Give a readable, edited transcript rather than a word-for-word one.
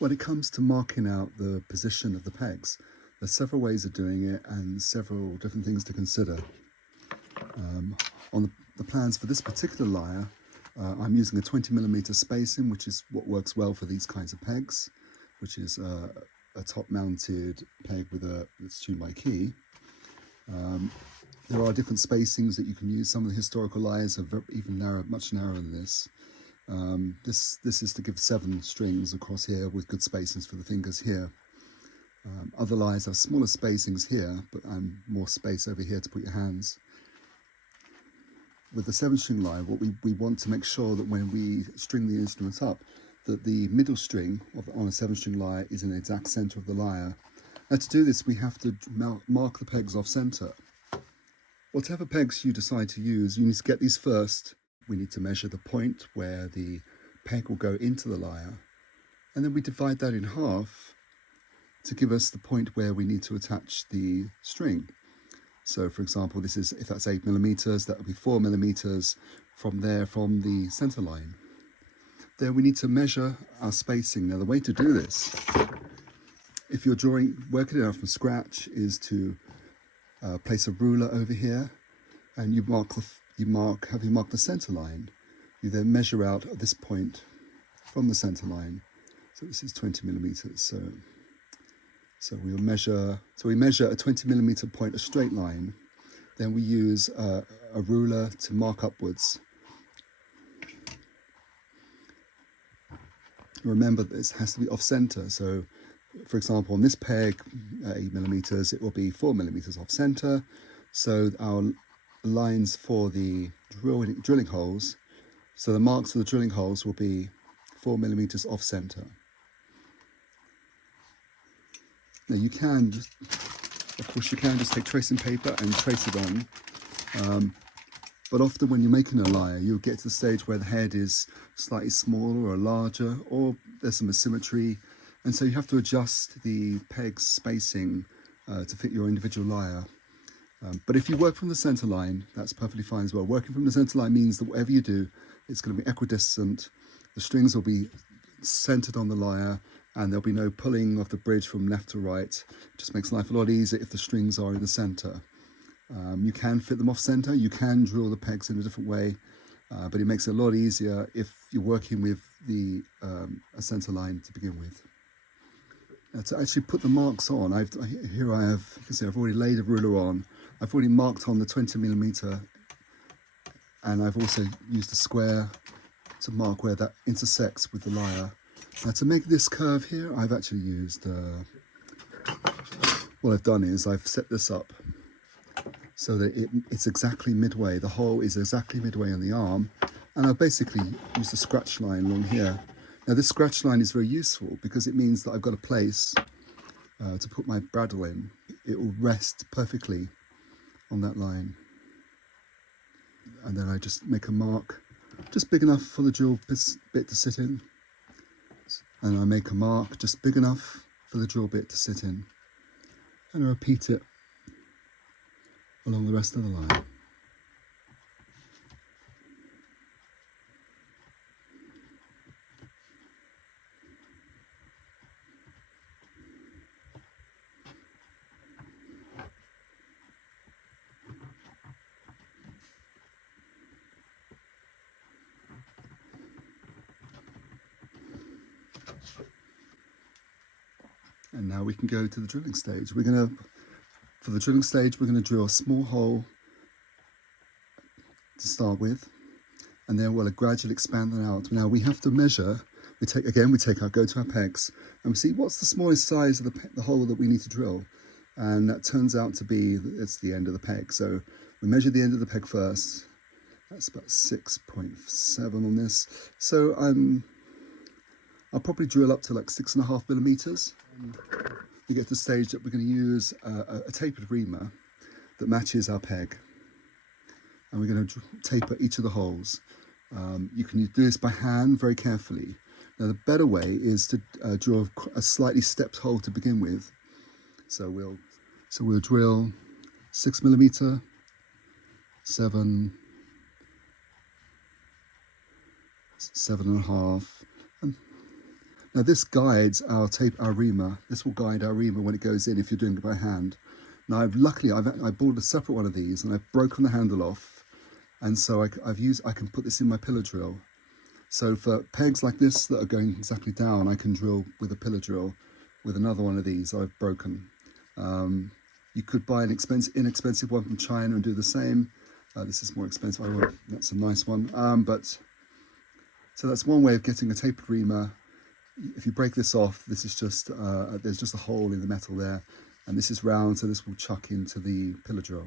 When it comes to marking out the position of the pegs, there's several ways of doing it and several different things to consider. On the plans for this particular lyre, I'm using a 20mm spacing, which is what works well for these kinds of pegs, which is a top-mounted peg with it's tuned by key. There are different spacings that you can use. Some of the historical lyres are even much narrower than this. This is to give 7 strings across here with good spacings for the fingers here. Other lyres have smaller spacings here, but more space over here to put your hands. With the 7-string lyre, what we want to make sure that when we string the instrument up, that the middle string on a 7-string lyre is in the exact center of the lyre. Now to do this, we have to mark the pegs off center. Whatever pegs you decide to use, you need to get these first. We need to measure the point where the peg will go into the lyre, and then we divide that in half to give us the point where we need to attach the string. So for example, this is, if that's 8mm, that would be 4mm from the center line. Then we need to measure our spacing. Now the way to do this, if you're working it out from scratch, is to place a ruler over here, and having marked the center line, you then measure out at this point from the center line. So this is 20mm. So we measure a 20mm point, a straight line. Then we use a ruler to mark upwards. Remember, this has to be off center. So for example, on this peg, 8mm, it will be 4mm off center. So our lines for the drilling holes, so the marks for the drilling holes will be 4mm off center. Now you can just take tracing paper and trace it on. But often when you're making a lyre, you'll get to the stage where the head is slightly smaller or larger, or there's some asymmetry. And so you have to adjust the peg's spacing to fit your individual lyre. But if you work from the center line, that's perfectly fine as well. Working from the center line means that whatever you do, it's going to be equidistant. The strings will be centered on the lyre, and there'll be no pulling of the bridge from left to right. It just makes life a lot easier if the strings are in the center. You can fit them off center, you can drill the pegs in a different way, but it makes it a lot easier if you're working with a center line to begin with. Now to actually put the marks on, here I have, you can see I've already laid a ruler on. I've already marked on the 20mm, and I've also used a square to mark where that intersects with the lyre. Now to make this curve here, I've actually used, what I've done is I've set this up so that it's exactly midway. The hole is exactly midway on the arm, and I've basically used a scratch line along here. Now this scratch line is very useful because it means that I've got a place to put my Bradawl in. It will rest perfectly on that line. And then I just make a mark just big enough for the drill bit to sit in. And I make a mark just big enough for the drill bit to sit in. And I repeat it along the rest of the line. And now we can go to the drilling stage. For the drilling stage, we're going to drill a small hole to start with, and then we'll gradually expand that out. Now we have to measure. Go to our pegs, and we see what's the smallest size of the hole that we need to drill, and that turns out to be it's the end of the peg. So we measure the end of the peg first. That's about 6.7 on this. So I'll probably drill up to like 6.5mm. We get to the stage that we're going to use a tapered reamer that matches our peg, and we're going to taper each of the holes. You can do this by hand very carefully. Now the better way is to drill a slightly stepped hole to begin with. So we'll drill 6mm, 7, 7.5, and Now this guides our reamer. This will guide our reamer when it goes in if you're doing it by hand. Now luckily I bought a separate one of these and I've broken the handle off, and so I can put this in my pillar drill. So for pegs like this that are going exactly down, I can drill with a pillar drill with another one of these I've broken. You could buy an inexpensive one from China and do the same. This is more expensive. That's a nice one. So that's one way of getting a tapered reamer. If you break this off, this is just there's just a hole in the metal there, and this is round, so this will chuck into the pillar drill.